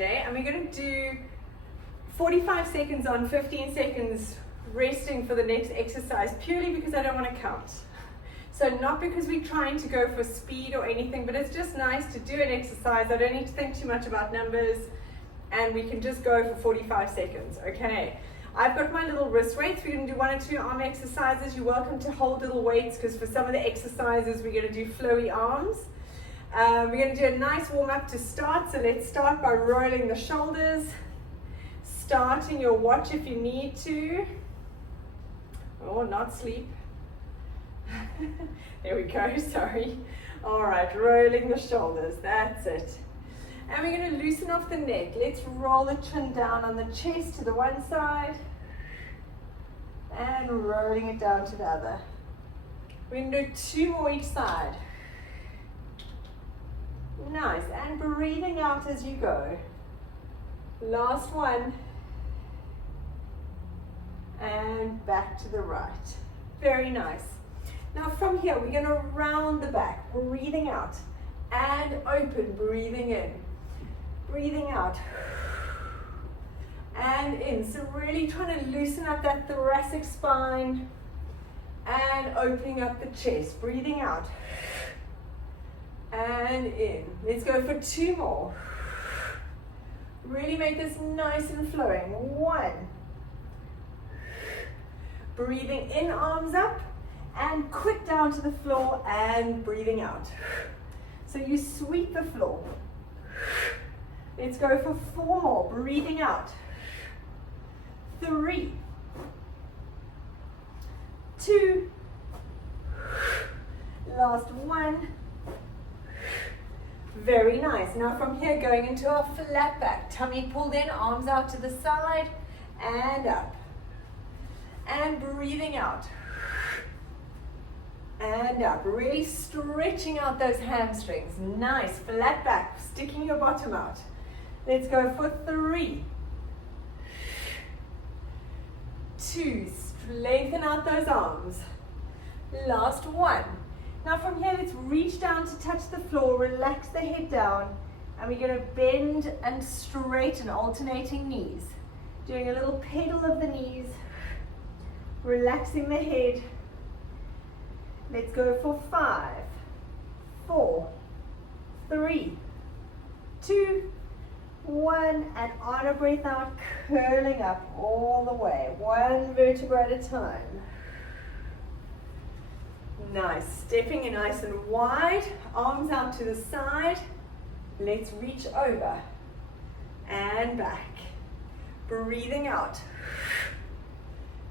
today, and we're going to do 45 seconds on, 15 seconds resting for the next exercise, purely because I don't want to count. So not because we're trying to go for speed or anything, but it's just nice to do an exercise. I don't need to think too much about numbers, and we can just go for 45 seconds, okay? I've got my little wrist weights. We're going to do 1 or 2 arm exercises. You're welcome to hold little weights, because for some of the exercises we're going to do flowy arms. We're going to do a nice warm up to start. So let's start by rolling the shoulders, starting your watch if you need to, or not sleep. There we go, sorry. All right, rolling the shoulders, that's it. And we're going to loosen off the neck. Let's roll the chin down on the chest to the one side and rolling it down to the other. We're going to do 2 more each side. Nice, and breathing out as you go. Last one. And back to the right. Very nice. Now from here, we're going to round the back, breathing out and open, breathing in. Breathing out and in. So really trying to loosen up that thoracic spine and opening up the chest. Breathing out and in. Let's go for 2 more. Really make this nice and flowing. 1. Breathing in, arms up, and quick down to the floor and breathing out. So you sweep the floor. Let's go for 4 more, breathing out. 3, 2, last 1. Very nice. Now from here, going into our flat back. Tummy pulled in, arms out to the side and up. And breathing out. And up. Really stretching out those hamstrings. Nice. Flat back, sticking your bottom out. Let's go for 3, 2, lengthen out those arms. Last 1. Now from here, let's reach down to touch the floor, relax the head down, and we're going to bend and straighten, alternating knees. Doing a little pedal of the knees, relaxing the head. Let's go for 5, 4, 3, 2, 1, and on a breath out, curling up all the way, 1 vertebra at a time. Nice, stepping in nice and wide, arms out to the side. Let's reach over and back. Breathing out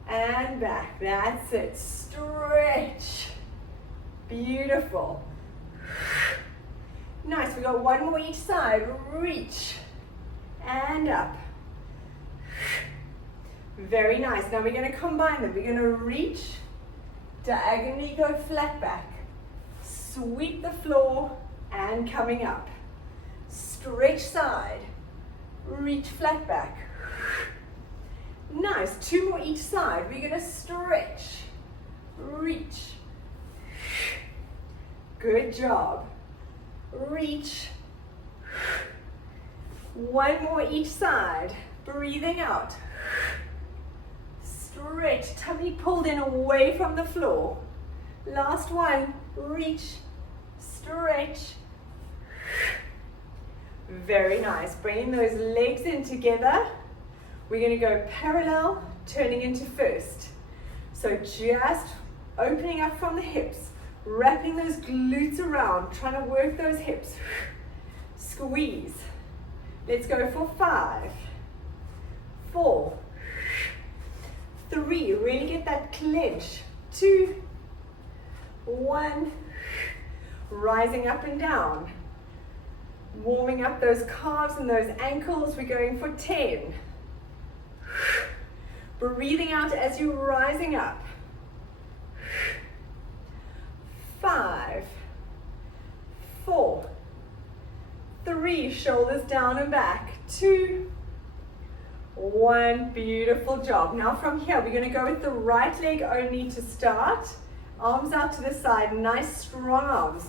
and back. That's it. Stretch. Beautiful. Nice. We got 1 more each side. Reach and up. Very nice. Now we're going to combine them. We're going to reach, diagonally go flat back, sweep the floor and coming up. Stretch side, reach flat back. Nice. 2 more each side. We're going to stretch, reach. Good job. Reach. 1 more each side. Breathing out. Stretch. Tummy pulled in away from the floor. Last 1. Reach. Stretch. Very nice. Bringing those legs in together. We're going to go parallel, turning into first. So just opening up from the hips, wrapping those glutes around, trying to work those hips. Squeeze. Let's go for 5, 4, 3. Really get that clench. 2, 1. Rising up and down. Warming up those calves and those ankles. We're going for 10. Breathing out as you're rising up. 5, 4, 3, shoulders down and back. 2, 1, beautiful job. Now from here, we're going to go with the right leg only to start. Arms out to the side, nice strong arms.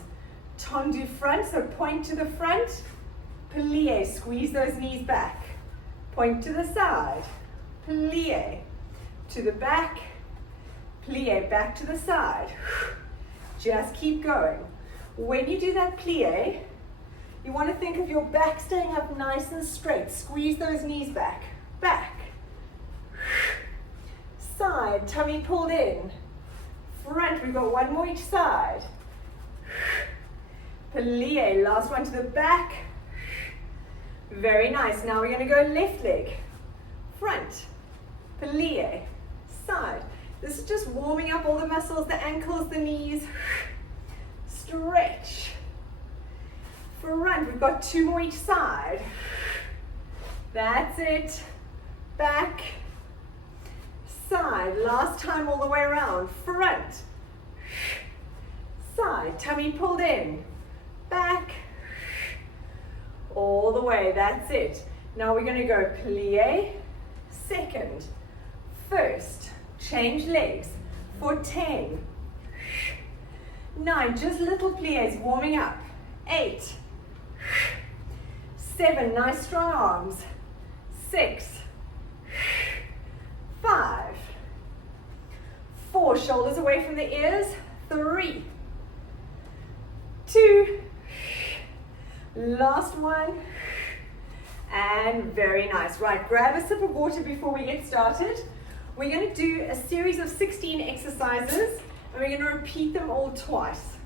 Tendu front, so point to the front. plie, squeeze those knees back. Point to the side, plie, to the back, plie, back to the side. Just keep going. When you do that plie, you want to think of your back staying up nice and straight. Squeeze those knees back, back. Side, tummy pulled in. Front, we've got one more each side. Plie, last one to the back. Very nice. Now we're going to go left leg. Front, plie, side. This is just warming up all the muscles, the ankles, the knees. Stretch. Front, we've got two more each side. That's it. Back. Side, last time all the way around. Front. Side, tummy pulled in. Back. All the way, that's it. Now we're going to go plie, second, first. Change legs for 10, 9, just little plies, warming up. 8, 7, nice strong arms. 6, 5, 4, shoulders away from the ears. 3, 2, last one, and very nice. Right, grab a sip of water before we get started. We're going to do a series of 16 exercises, and we're going to repeat them all twice.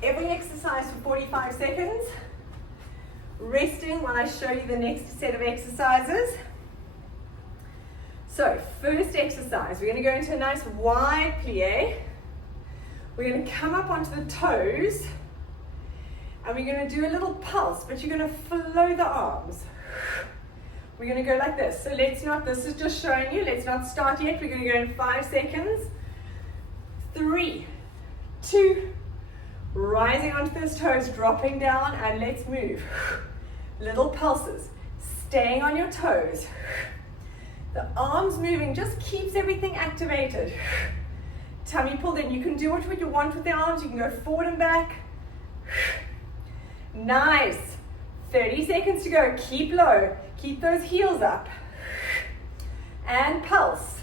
Every exercise for 45 seconds, resting while I show you the next set of exercises. So, first exercise, we're going to go into a nice wide plie. We're going to come up onto the toes, and we're going to do a little pulse, but you're going to flow the arms. We're going to go like this. So let's not, this is just showing you, let's not start yet. We're going to go in 5 seconds. 3, 2, rising onto those toes, dropping down, and let's move. Little pulses, staying on your toes. The arms moving just keeps everything activated. Tummy pulled in. You can do what you want with the arms. You can go forward and back. Nice. 30 seconds to go. Keep low. Keep those heels up. And pulse.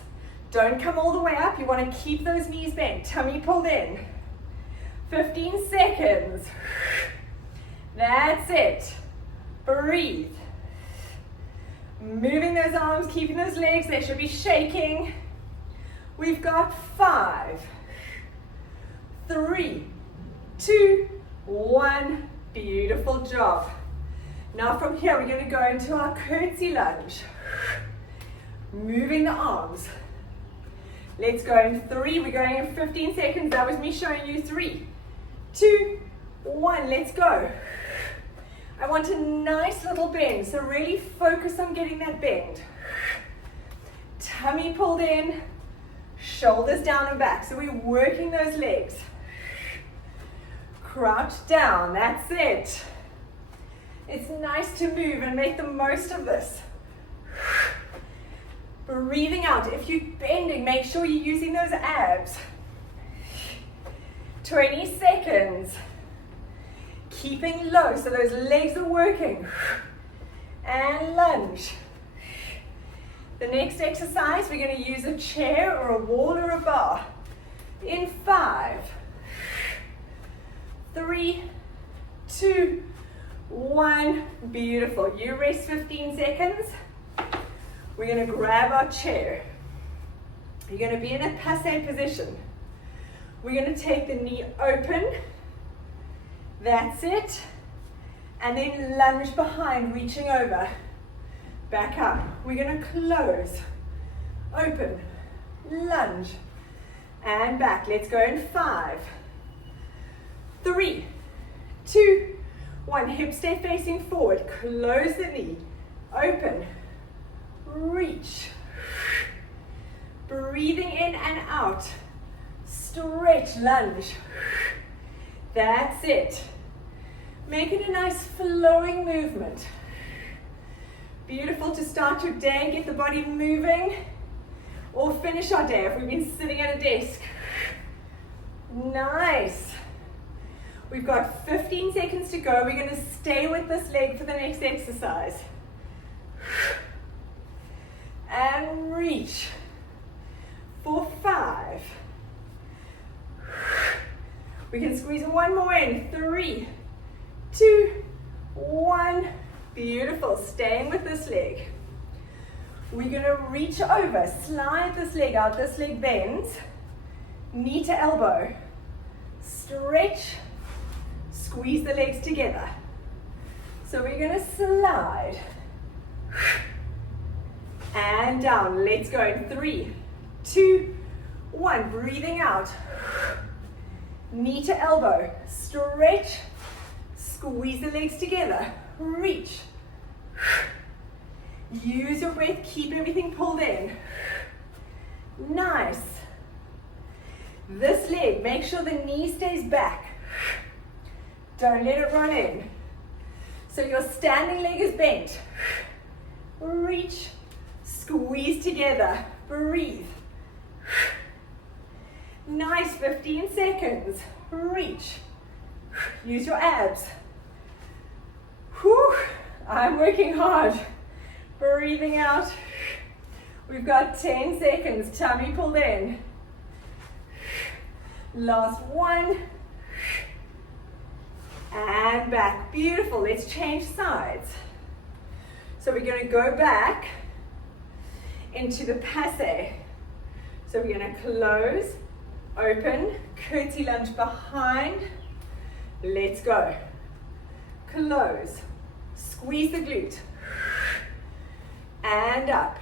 Don't come all the way up. You want to keep those knees bent. Tummy pulled in. 15 seconds. That's it. Breathe. Moving those arms, keeping those legs. They should be shaking. We've got 5, 3, 2, 1. Beautiful job. Now from here, we're going to go into our curtsy lunge. Moving the arms. Let's go in 3. We're going in 15 seconds. That was me showing you 3, 2, 1. Let's go. I want a nice little bend, so really focus on getting that bend. Tummy pulled in, shoulders down and back. So we're working those legs. Crouch down. That's it. It's nice to move and make the most of this. Breathing out. If you're bending, make sure you're using those abs. 20 seconds. Keeping low so those legs are working. And lunge. The next exercise, we're going to use a chair or a wall or a bar. In 5, 3, 2, 1. Beautiful. You rest 15 seconds. We're going to grab our chair. You're going to be in a passe position. We're going to take the knee open. That's it. And then lunge behind, reaching over. Back up. We're going to close. Open. Lunge. And back. Let's go in 5, 3, 2, 1. Hips stay facing forward. Close the knee. Open. Reach. Breathing in and out. Stretch, lunge. That's it. Make it a nice flowing movement. Beautiful to start your day and get the body moving, or finish our day if we've been sitting at a desk. Nice. We've got 15 seconds to go. We're going to stay with this leg for the next exercise. And reach for 5. We can squeeze one more in. 3, 2, 1. Beautiful. Staying with this leg. We're going to reach over, slide this leg out. This leg bends. Knee to elbow. Stretch. Squeeze the legs together. So we're going to slide. And down. Let's go in 3, 2, 1. Breathing out. Knee to elbow. Stretch. Squeeze the legs together. Reach. Use your breath. Keep everything pulled in. Nice. This leg, make sure the knee stays back. Don't let it run in. So your standing leg is bent. Reach. Squeeze together. Breathe. Nice, 15 seconds. Reach. Use your abs. Whew, I'm working hard. Breathing out. We've got 10 seconds. Tummy pulled in. Last one. And back. Beautiful. Let's change sides. So we're going to go back into the passe. So we're going to close, open, curtsy lunge behind. Let's go. Close. Squeeze the glute. And up.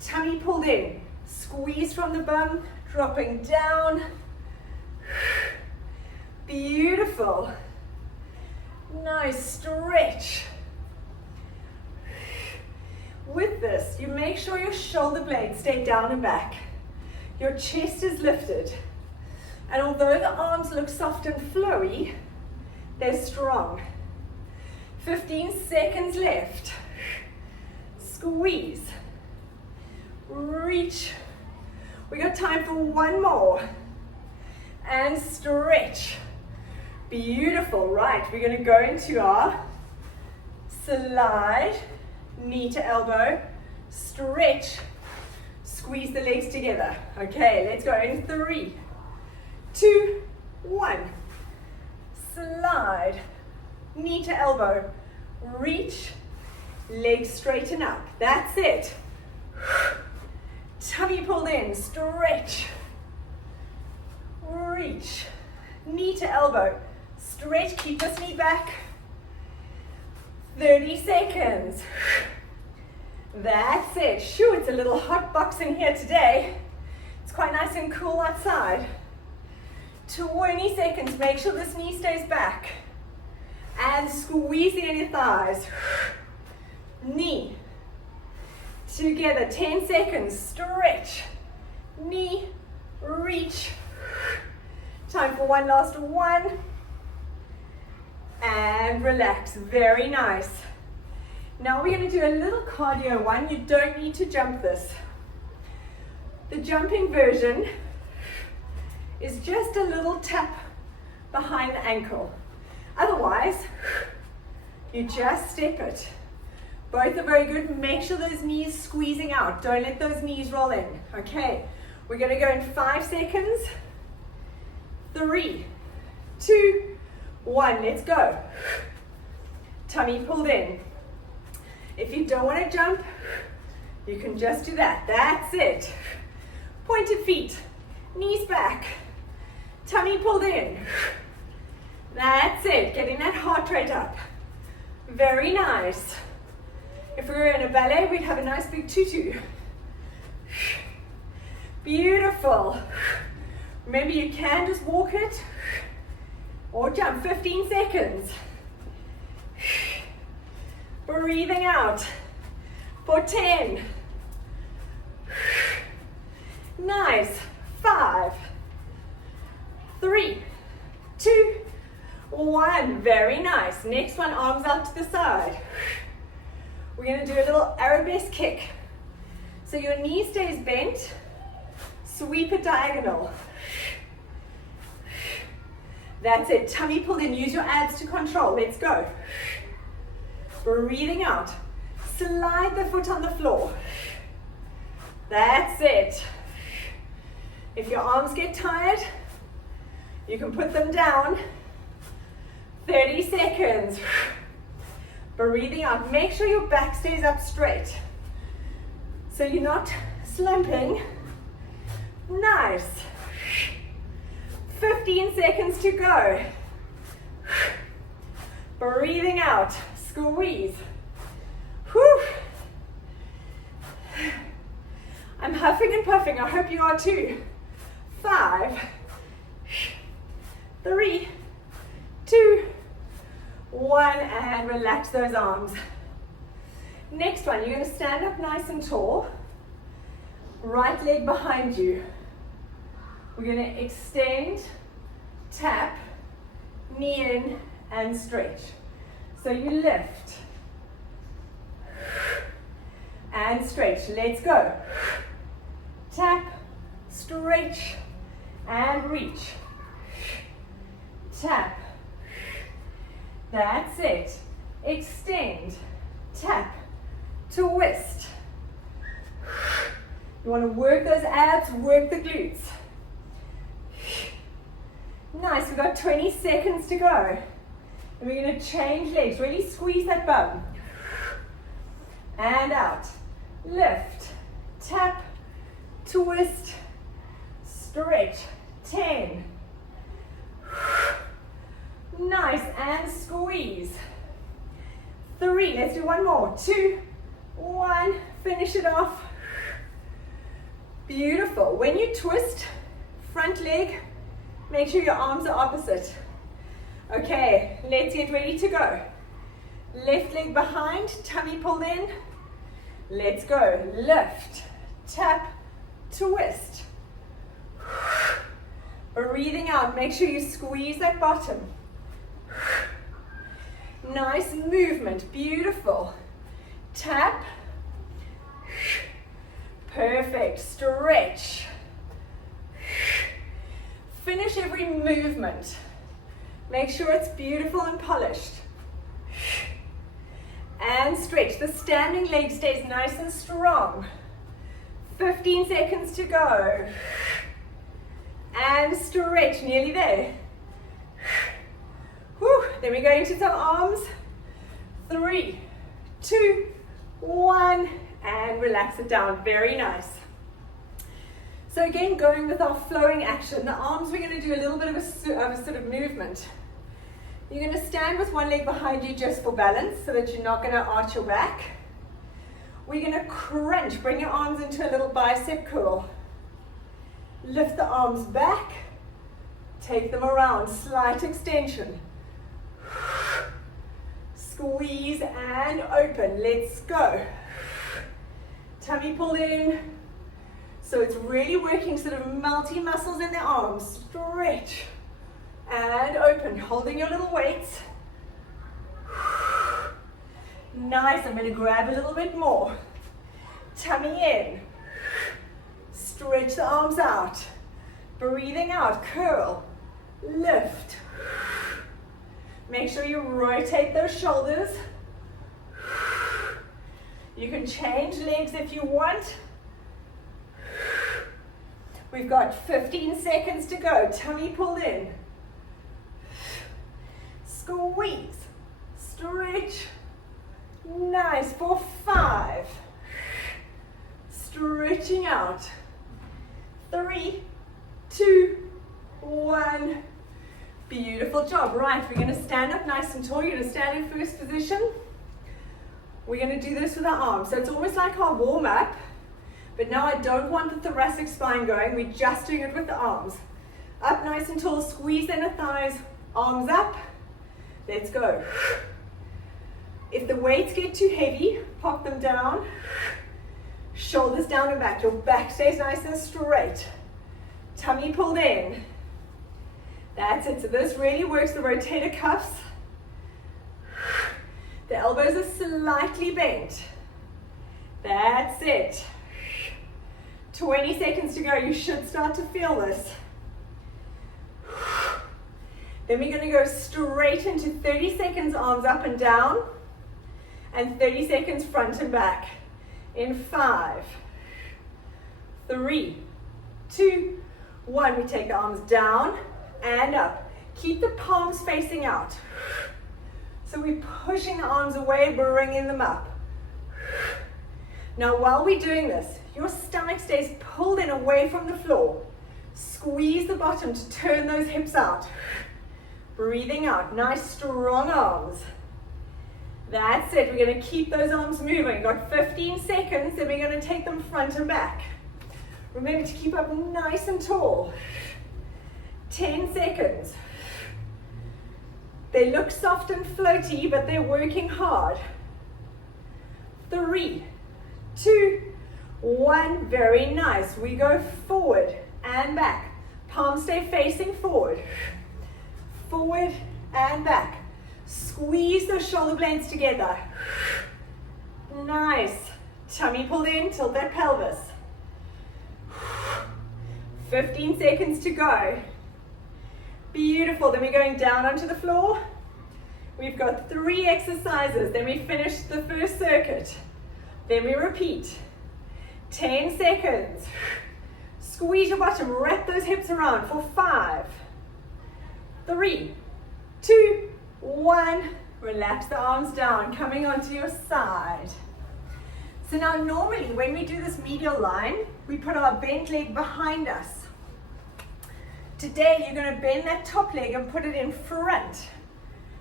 Tummy pulled in. Squeeze from the bum, dropping down. Beautiful. Nice stretch. With this, you make sure your shoulder blades stay down and back. Your chest is lifted. And although the arms look soft and flowy, they're strong. 15 seconds left. Squeeze. Reach. We got time for one more. And stretch. Beautiful. Right, we're going to go into our slide. Knee to elbow, stretch, squeeze the legs together. Okay, let's go in 3, 2, 1. Slide, knee to elbow, reach, legs straighten up. That's it. Tummy pulled in, stretch, reach, knee to elbow, stretch, keep this knee back. 30 seconds. That's it. Shoo, it's a little hot box in here today. It's quite nice and cool outside. 20 seconds. Make sure this knee stays back. And squeeze the inner thighs. Knee. Together. 10 seconds. Stretch. Knee. Reach. Time for one last one. And relax. Very nice. Now we're going to do a little cardio one. You don't need to jump this. The jumping version is just a little tap behind the ankle. Otherwise, you just step it. Both are very good. Make sure those knees squeezing out. Don't let those knees roll in. Okay, we're going to go in 5 seconds. 3, 2, 1, let's go. Tummy pulled in. If you don't want to jump, you can just do that. That's it. Pointed feet, knees back, tummy pulled in. That's it, getting that heart rate up. Very nice. If we were in a ballet, we'd have a nice big tutu. Beautiful. Remember, you can just walk it or jump. 15 seconds. Breathing out for 10. Nice. 5, 3, 2, 1. Very nice. Next one, arms out to the side. We're going to do a little arabesque kick. So your knee stays bent. Sweep it diagonal. That's it. Tummy pulled in. Use your abs to control. Let's go. Breathing out. Slide the foot on the floor. That's it. If your arms get tired, you can put them down. 30 seconds. Breathing out. Make sure your back stays up straight, so you're not slumping. Nice. 15 seconds to go. Breathing out. Squeeze. Whew. I'm huffing and puffing. I hope you are too. 5, 3, 2, 1, and relax those arms. Next one, you're going to stand up nice and tall. Right leg behind you. We're going to extend, tap, knee in, and stretch. So you lift and stretch. Let's go. Tap, stretch, and reach. Tap. That's it. Extend, tap, twist. You want to work those abs, work the glutes. Nice, we've got 20 seconds to go. And we're going to change legs. Really squeeze that bum. And out. Lift, tap, twist, stretch. 10. Nice, and squeeze. 3, let's do one more. 2, 1, finish it off. Beautiful. When you twist, front leg, make sure your arms are opposite. Okay, let's get ready to go. Left leg behind, tummy pulled in. Let's go. Lift, tap, twist. Breathing out, make sure you squeeze that bottom. Nice movement, beautiful. Tap. Perfect, stretch. Finish every movement. Make sure it's beautiful and polished. And stretch. The standing leg stays nice and strong. 15 seconds to go. And stretch, nearly there. Whew. Then we go into some arms. 3, 2, 1, and relax it down. Very nice. So again, going with our flowing action, the arms, we're going to do a little bit of a sort of movement. You're going to stand with one leg behind you just for balance, so that you're not going to arch your back. We're going to crunch. Bring your arms into a little bicep curl. Lift the arms back. Take them around. Slight extension. Squeeze and open. Let's go. Tummy pull in. So it's really working sort of multi-muscles in the arms. Stretch and open, holding your little weights. Nice, I'm going to grab a little bit more. Tummy in. Stretch the arms out. Breathing out, curl, lift. Make sure you rotate those shoulders. You can change legs if you want. We've got 15 seconds to go. Tummy pulled in. Squeeze. Stretch. Nice. For 5. Stretching out. 3, 2, 1. Beautiful job. Right, we're going to stand up nice and tall. You're going to stand in first position. We're going to do this with our arms. So it's almost like our warm-up. But now I don't want the thoracic spine going. We're just doing it with the arms. Up nice and tall. Squeeze the inner thighs. Arms up. Let's go. If the weights get too heavy, pop them down. Shoulders down and back. Your back stays nice and straight. Tummy pulled in. That's it. So this really works the rotator cuffs. The elbows are slightly bent. That's it. 20 seconds to go. You should start to feel this. Then we're going to go straight into 30 seconds arms up and down, and 30 seconds front and back. In 5, 3, 2, 1. We take the arms down and up. Keep the palms facing out. So we're pushing the arms away, bringing them up. Now while we're doing this, your stomach stays pulled in away from the floor. Squeeze the bottom to turn those hips out. Breathing out, nice strong arms. That's it, we're going to keep those arms moving. Got 15 seconds, then we're going to take them front and back. Remember to keep up nice and tall. 10 seconds. They look soft and floaty, but they're working hard. 3, 2, 1. Very nice. We go forward and back. Palms stay facing forward. Forward and back. Squeeze those shoulder blades together. Nice. Tummy pulled in, tilt that pelvis. 15 seconds to go. Beautiful. Then we're going down onto the floor. We've got 3 exercises. Then we finish the first circuit. Then we repeat. 10 seconds. Squeeze your bottom. Wrap those hips around for 5, 3, 2, 1. Relax the arms down, coming onto your side. So now normally when we do this medial line, we put our bent leg behind us. Today you're going to bend that top leg and put it in front.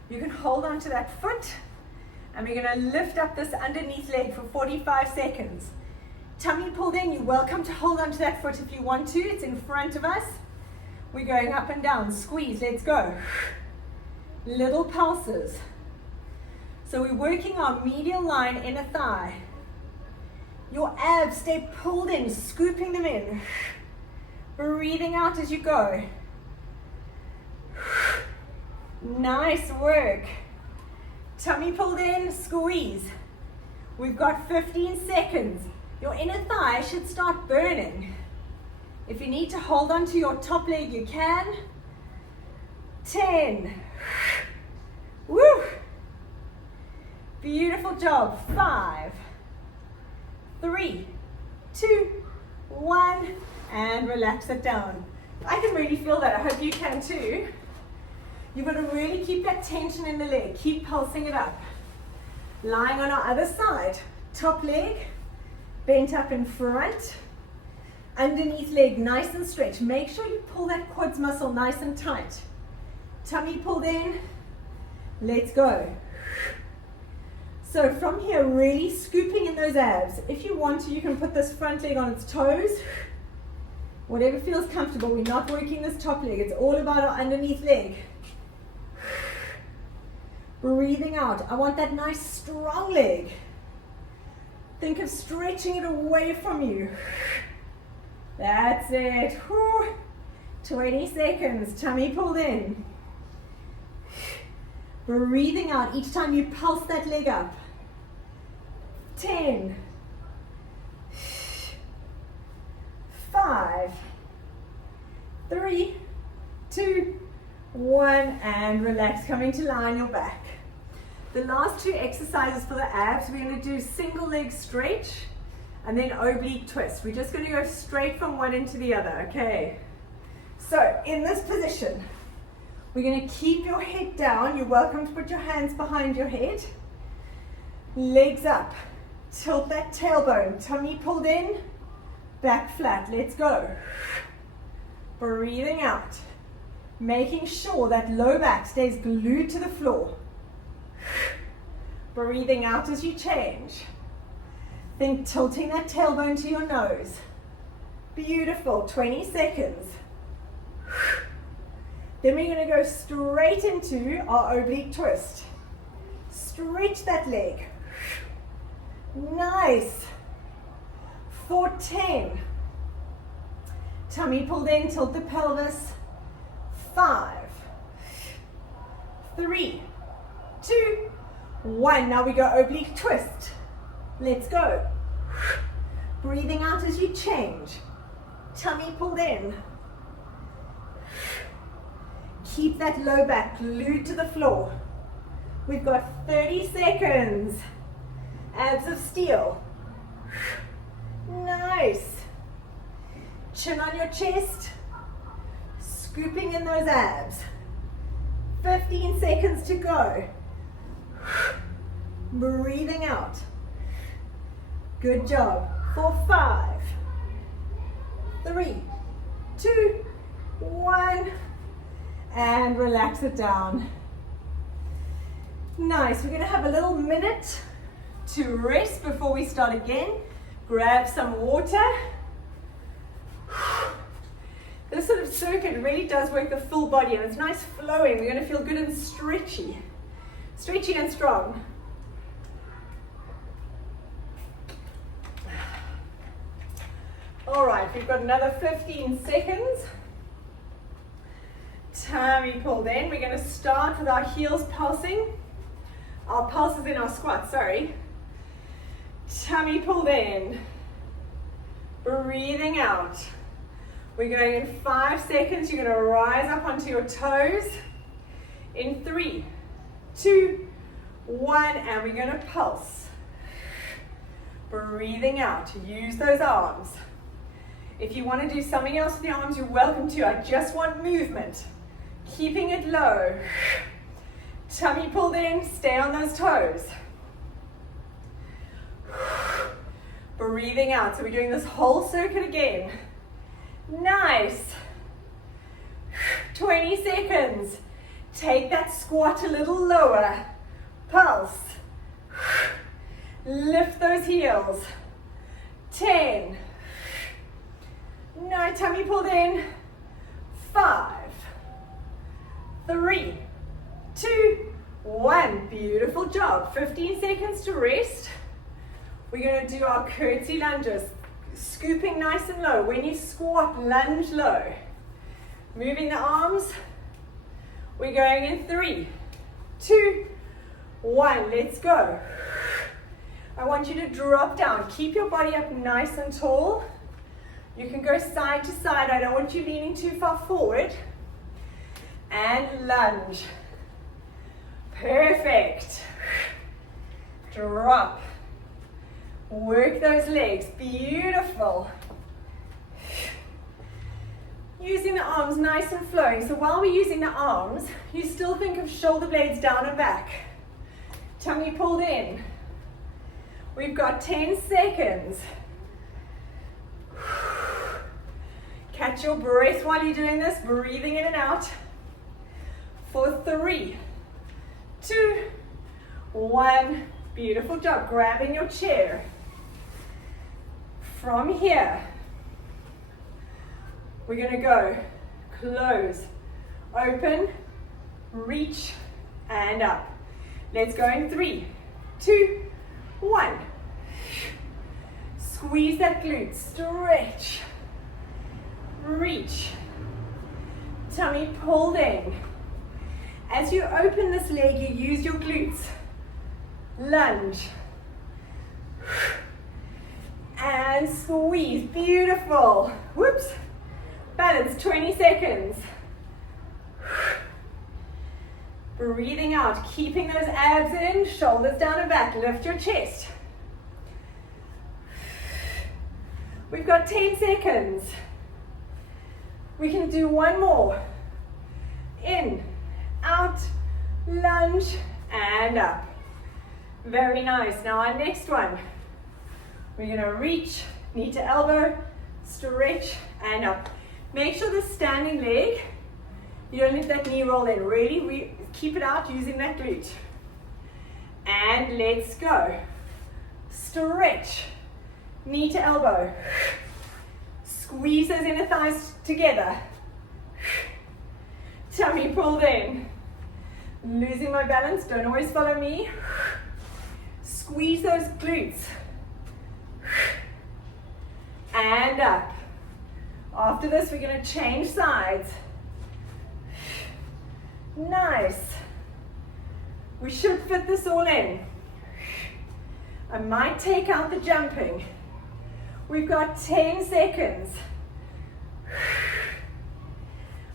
You can hold onto that foot, and we're going to lift up this underneath leg for 45 seconds. Tummy pulled in, you're welcome to hold onto that foot if you want to. It's in front of us. We're going up and down, squeeze, let's go. Little pulses. So we're working our medial line, inner thigh. Your abs stay pulled in, scooping them in. Breathing out as you go. Nice work. Tummy pulled in, squeeze. We've got 15 seconds. Your inner thigh should start burning. If you need to hold on to your top leg, you can. 10. Woo! Beautiful job. 5, 3, 2, 1, and relax it down. I can really feel that. I hope you can too. You've got to really keep that tension in the leg. Keep pulsing it up. Lying on our other side. Top leg bent up in front. Underneath leg nice and stretched. Make sure you pull that quads muscle nice and tight. Tummy pulled in. Let's go. So from here, really scooping in those abs. If you want to, you can put this front leg on its toes. Whatever feels comfortable. We're not working this top leg. It's all about our underneath leg. Breathing out. I want that nice strong leg. Think of stretching it away from you. That's it. Whew. 20 seconds. Tummy pulled in. Breathing out each time you pulse that leg up. 10. 5, 3, 2, 1, and relax. Coming to lie on your back. The last 2 exercises for the abs, we're going to do single leg stretch and then oblique twist. We're just going to go straight from one into the other, okay? So in this position, we're going to keep your head down. You're welcome to put your hands behind your head. Legs up. Tilt that tailbone. Tummy pulled in. Back flat. Let's go. Breathing out. Making sure that low back stays glued to the floor. Breathing out as you change. Think tilting that tailbone to your nose. Beautiful. 20 seconds. Then we're going to go straight into our oblique twist. Stretch that leg. Nice. For 10. Tummy pulled in, tilt the pelvis. 5, 3, 2, 1. Now we go oblique twist. Let's go. Breathing out as you change. Tummy pulled in. Keep that low back glued to the floor. We've got 30 seconds. Abs of steel. Nice. Chin on your chest. Scooping in those abs. 15 seconds to go. Breathing out. Good job. For 5, 3, 2, 1. And relax it down. Nice. We're going to have a little minute to rest before we start again. Grab some water. This sort of circuit really does work the full body, and it's nice flowing. We're going to feel good and stretchy. Stretchy and strong. All right, we've got another 15 seconds. Tummy pulled in. We're going to start with our heels pulsing. Our pulses in our squat, sorry. Tummy pulled in. Breathing out. We're going in 5 seconds. You're going to rise up onto your toes. In 3, 2, 1, and we're going to pulse. Breathing out. Use those arms. If you want to do something else with the arms, you're welcome to. I just want movement. Keeping it low. Tummy pulled in. Stay on those toes. Breathing out. So we're doing this whole circuit again. Nice. 20 seconds. Take that squat a little lower. Pulse. Lift those heels. 10. No, tummy pulled in. 5, 3, 2, 1. Beautiful job. 15 seconds to rest. We're going to do our curtsy lunges. Scooping nice and low. When you squat, lunge low. Moving the arms. We're going in 3, 2, 1. Let's go. I want you to drop down. Keep your body up nice and tall. You can go side to side. I don't want you leaning too far forward. And lunge. Perfect. Drop. Work those legs. Beautiful. Using the arms nice and flowing. So while we're using the arms, you still think of shoulder blades down and back. Tummy pulled in. We've got 10 seconds. Catch your breath while you're doing this. Breathing in and out. For 3, 2, 1. Beautiful job. Grabbing your chair. From here, we're going to go close, open, reach, and up. Let's go in 3, 2, 1. Squeeze that glute, stretch, reach, tummy pulled in. As you open this leg, you use your glutes. Lunge. And squeeze. Beautiful. Whoops. Balance, 20 seconds. Breathing out, keeping those abs in, shoulders down and back. Lift your chest. We've got 10 seconds. We can do one more. In, out, lunge, and up. Very nice. Now our next one. We're going to reach, knee to elbow, stretch, and up. Make sure the standing leg, you don't let that knee roll in. Really keep it out using that glute. And let's go. Stretch, knee to elbow. Squeeze those inner thighs together. Tummy pulled in. Losing my balance, don't always follow me. Squeeze those glutes. And up. After this, we're going to change sides. Nice. We should fit this all in. I might take out the jumping. We've got 10 seconds.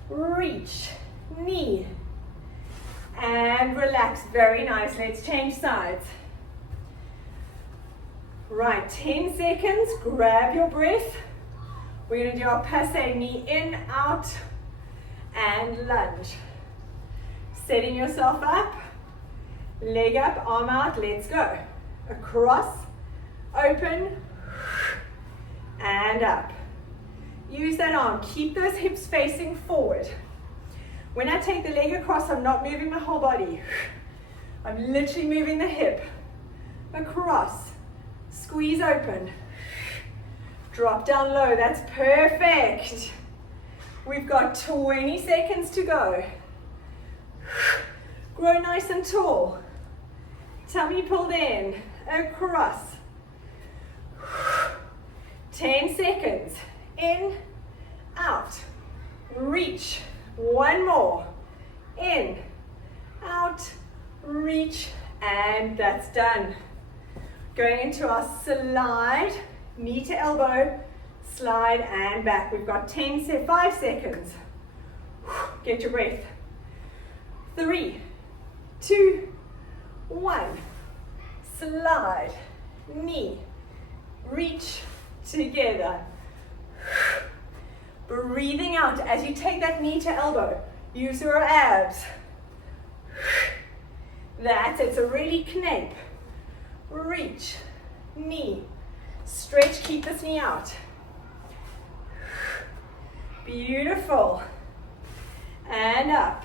Reach, knee, and relax. Very nice. Let's change sides. Right, 10 seconds. Grab your breath. We're going to do our passe, knee in, out, and lunge. Setting yourself up. Leg up, arm out. Let's go. Across, open, and up. Use that arm. Keep those hips facing forward. When I take the leg across, I'm not moving my whole body. I'm literally moving the hip. Across. Squeeze open. Drop down low. That's perfect. We've got 20 seconds to go. Grow nice and tall. Tummy pulled in. Across. 10 seconds. In, out. Reach. One more. In, out, reach, and that's done. Going into our slide, knee to elbow, slide and back. We've got 5 seconds. Get your breath. 3, 2, 1. Slide, knee, reach, together. Breathing out as you take that knee to elbow. Use your abs. That's it. So really knape. Reach. Knee. Stretch. Keep this knee out. Beautiful. And up.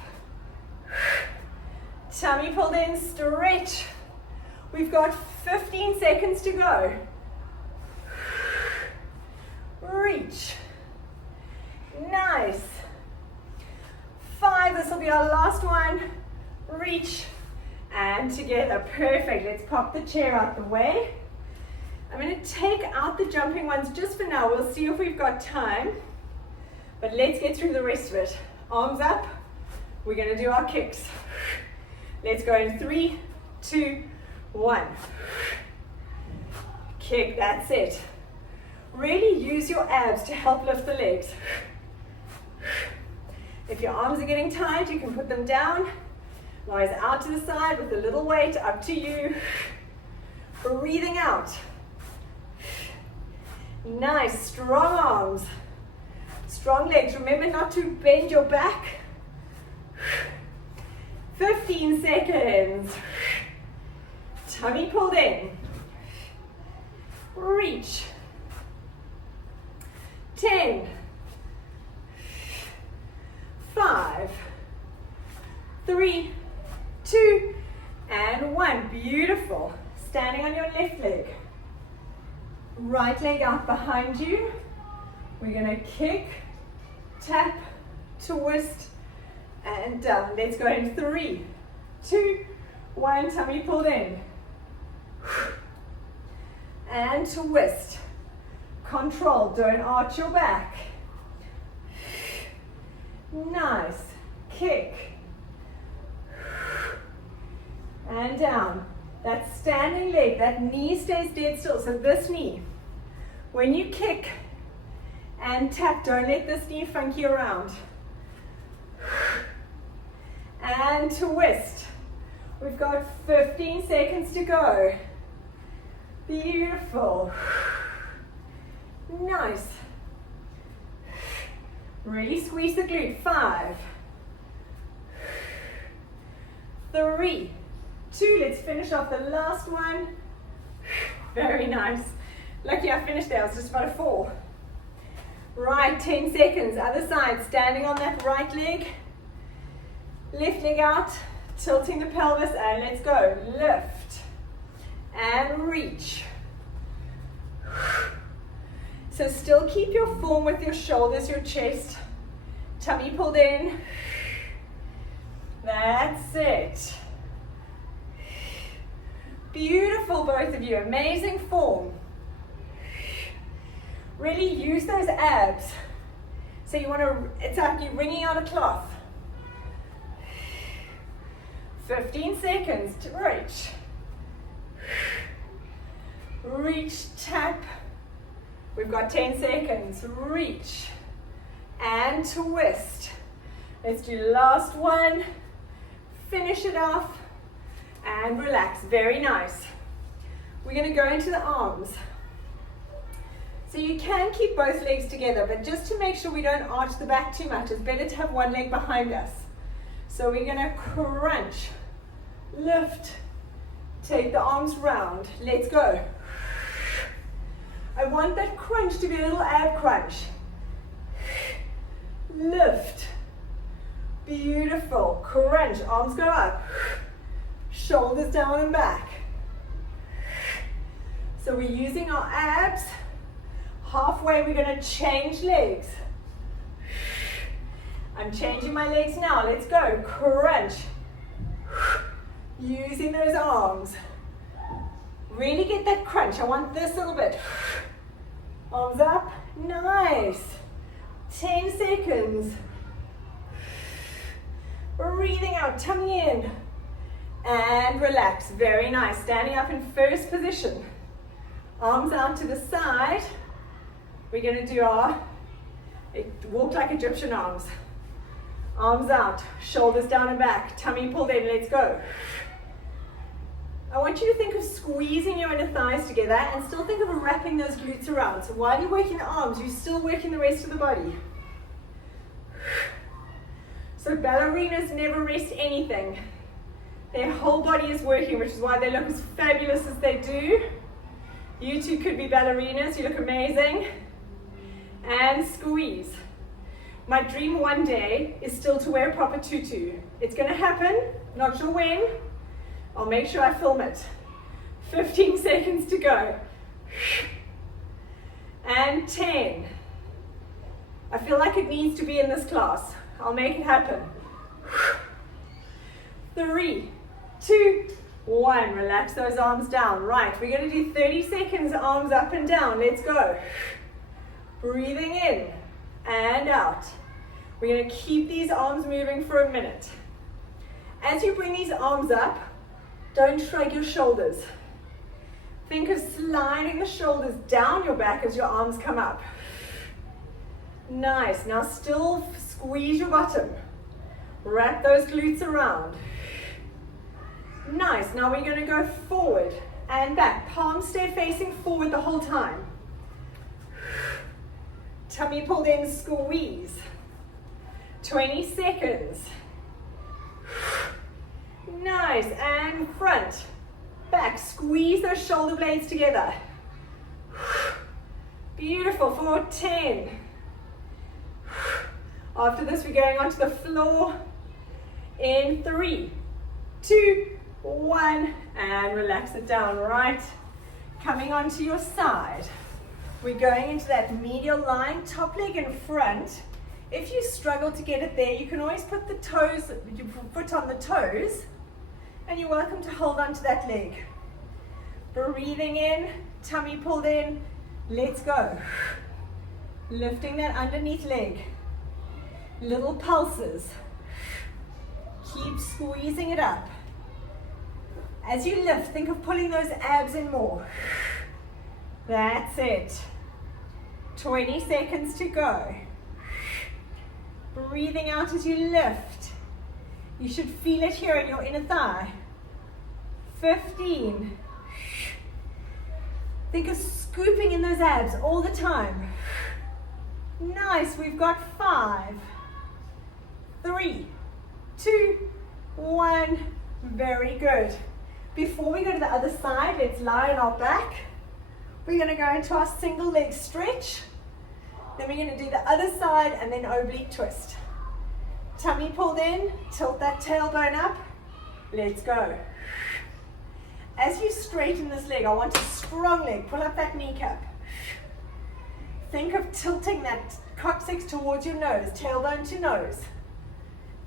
Tummy pulled in. Stretch. We've got 15 seconds to go. Reach. Nice. 5, this will be our last one. Reach and together. Perfect. Let's pop the chair out the way. I'm going to take out the jumping ones just for now. We'll see if we've got time. But let's get through the rest of it. Arms up. We're going to do our kicks. Let's go in 3, 2, 1. Kick, that's it. Really use your abs to help lift the legs. If your arms are getting tired, you can put them down. Rise out to the side with a little weight, up to you. Breathing out. Nice, strong arms. Strong legs. Remember not to bend your back. 15 seconds. Tummy pulled in. Reach. 10. 5, 3, 2, and 1. Beautiful. Standing on your left leg. Right leg out behind you. We're going to kick, tap, twist, and down. Let's go in 3, 2, 1. Tummy pulled in. And twist. Control. Don't arch your back. Nice. Kick. And down. That standing leg, that knee stays dead still. So this knee, when you kick and tap, don't let this knee funky around. And twist. We've got 15 seconds to go. Beautiful. Nice. Really squeeze the glute. 5, 3, 2. Let's finish off the last one. Very nice. Lucky I finished there. I was just about to fall. Right, 10 seconds. Other side. Standing on that right leg. Left leg out. Tilting the pelvis. And let's go. Lift. And reach. So still keep your form with your shoulders, your chest. Tummy pulled in. That's it. Beautiful, both of you. Amazing form. Really use those abs. So you want to, it's like you're wringing out a cloth. 15 seconds to reach. Reach, tap. We've got 10 seconds. Reach and twist. Let's do last one. Finish it off and relax. Very nice. We're going to go into the arms. So you can keep both legs together, but just to make sure we don't arch the back too much, it's better to have one leg behind us. So we're going to crunch, lift, take the arms round. Let's go. I want that crunch to be a little ab crunch. Lift. Beautiful. Crunch. Arms go up. Shoulders down and back. So we're using our abs. Halfway, we're going to change legs. I'm changing my legs now. Let's go. Crunch. Using those arms. Really get that crunch. I want this little bit. Arms up. Nice. 10 seconds. Breathing out. Tummy in. And relax. Very nice. Standing up in first position. Arms out to the side. We're going to do our walk like Egyptian arms. Arms out, shoulders down and back, tummy pulled in. Let's go. I want you to think of squeezing your inner thighs together and still think of wrapping those glutes around. So while you're working the arms, you're still working the rest of the body. So ballerinas never rest anything. Their whole body is working, which is why they look as fabulous as they do. You two could be ballerinas. You look amazing. And squeeze. My dream one day is still to wear a proper tutu. It's going to happen, not sure when. I'll make sure I film it. 15 seconds to go. And 10. I feel like it needs to be in this class. I'll make it happen. 3, 2, 1. Relax those arms down. Right, we're going to do 30 seconds, arms up and down. Let's go. Breathing in and out. We're going to keep these arms moving for a minute. As you bring these arms up, don't shrug your shoulders. Think of sliding the shoulders down your back as your arms come up. Nice. Now still squeeze your bottom. Wrap those glutes around. Nice. Now we're going to go forward and back. Palms stay facing forward the whole time. Tummy pulled in, squeeze. 20 seconds. Nice, and front, back. Squeeze those shoulder blades together. Beautiful, for 10. After this, we're going onto the floor in 3, 2, 1, and relax it down, right? Coming onto your side. We're going into that medial line, top leg in front. If you struggle to get it there, you can always put the toes, your foot on the toes, and you're welcome to hold on to that leg. Breathing in, tummy pulled in, let's go. Lifting that underneath leg. Little pulses. Keep squeezing it up. As you lift, think of pulling those abs in more. That's it. 20 seconds to go. Breathing out as you lift. You should feel it here in your inner thigh. 15. Think of scooping in those abs all the time. Nice, we've got 5, 3, 2, 1. Very good. Before we go to the other side, let's lie on our back. We're going to go into our single leg stretch. Then we're going to do the other side and then oblique twist. Tummy pulled in, tilt that tailbone up. Let's go. As you straighten this leg, I want a strong leg. Pull up that kneecap. Think of tilting that coccyx towards your nose, tailbone to nose.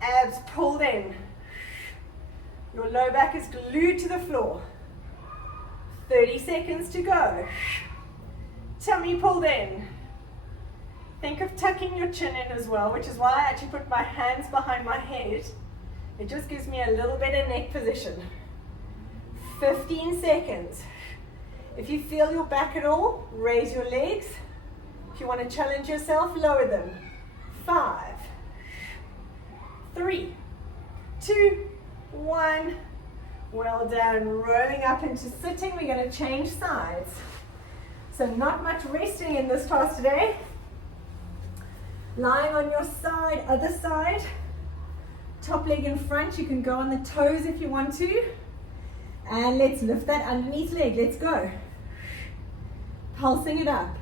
Abs pulled in. Your low back is glued to the floor. 30 seconds to go. Tummy pulled in. Think of tucking your chin in as well, which is why I actually put my hands behind my head. It just gives me a little better neck position. 15 seconds. If you feel your back at all, raise your legs. If you want to challenge yourself, lower them. 5, 3, 2, 1. Well done. Rolling up into sitting. We're going to change sides. So not much resting in this class today. Lying on your side, other side. Top leg in front. You can go on the toes if you want to. And let's lift that underneath leg. Let's go. Pulsing it up.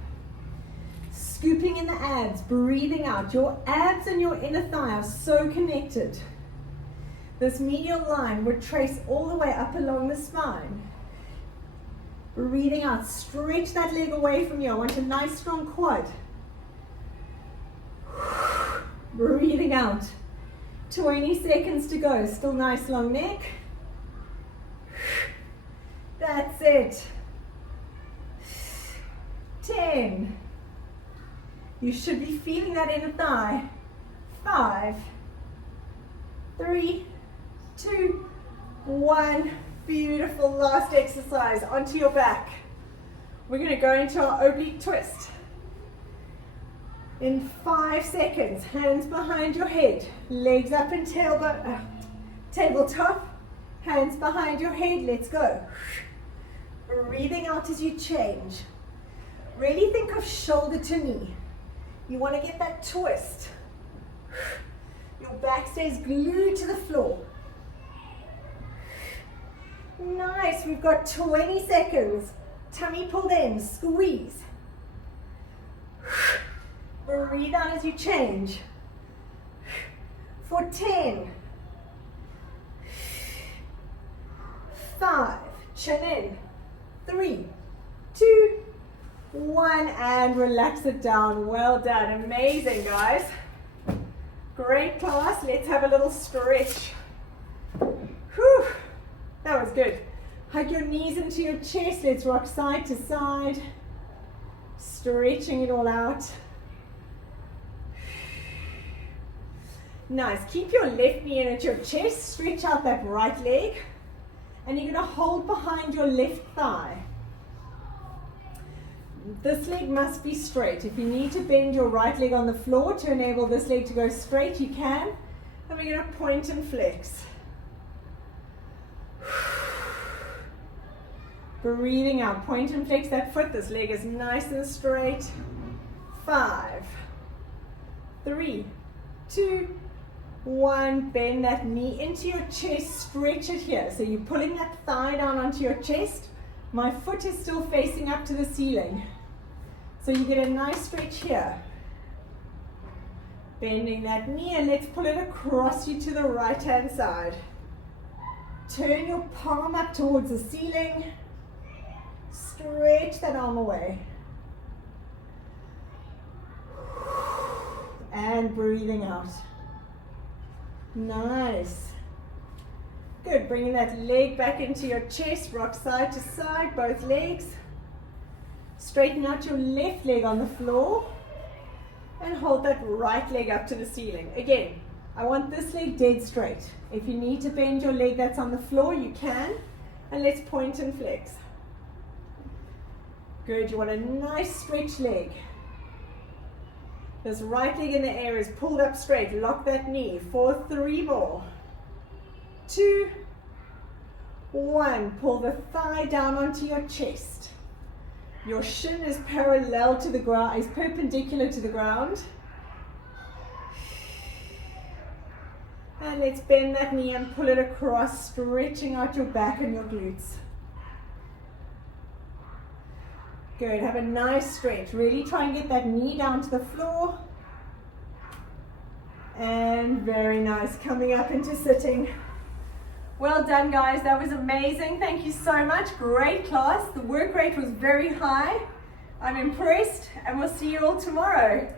Scooping in the abs, breathing out. Your abs and your inner thigh are so connected. This medial line would trace all the way up along the spine. Breathing out. Stretch that leg away from you. I want a nice strong quad. Breathing out. 20 seconds to go. Still nice long neck. That's it. 10. You should be feeling that inner thigh. 5, 3, 2, 1. Beautiful. Last exercise. Onto your back. We're going to go into our oblique twist. In 5 seconds, hands behind your head, legs up in tabletop, hands behind your head. Let's go. Breathing out as you change. Really think of shoulder to knee. You want to get that twist. Your back stays glued to the floor. Nice. We've got 20 seconds. Tummy pulled in. Squeeze. Breathe out as you change. For 10. 5. Chin in. 3, 2, 1, and relax it down. Well done. Amazing, guys. Great class. Let's have a little stretch. Whew. That was good. Hug your knees into your chest. Let's rock side to side. Stretching it all out. Nice. Keep your left knee in at your chest. Stretch out that right leg. And you're going to hold behind your left thigh. This leg must be straight. If you need to bend your right leg on the floor to enable this leg to go straight, you can. And we're going to point and flex. Breathing out. Point and flex that foot. This leg is nice and straight. 5, 3, 2, 1. Bend that knee into your chest. Stretch it here. So you're pulling that thigh down onto your chest. My foot is still facing up to the ceiling. So you get a nice stretch here. Bending that knee, and let's pull it across you to the right hand side. Turn your palm up towards the ceiling. Stretch that arm away. And breathing out. Nice. Good. Bringing that leg back into your chest. Rock side to side, both legs. Straighten out your left leg on the floor. And hold that right leg up to the ceiling. Again, I want this leg dead straight. If you need to bend your leg that's on the floor, you can. And let's point and flex. Good. You want a nice stretch leg. This right leg in the air is pulled up straight. Lock that knee for 3 more. 2, 1. Pull the thigh down onto your chest. Your shin is parallel to the ground, is perpendicular to the ground. And let's bend that knee and pull it across, stretching out your back and your glutes. Good. Have a nice stretch. Really try and get that knee down to the floor. And very nice. Coming up into sitting. Well done, guys. That was amazing. Thank you so much. Great class. The work rate was very high. I'm impressed, and we'll see you all tomorrow.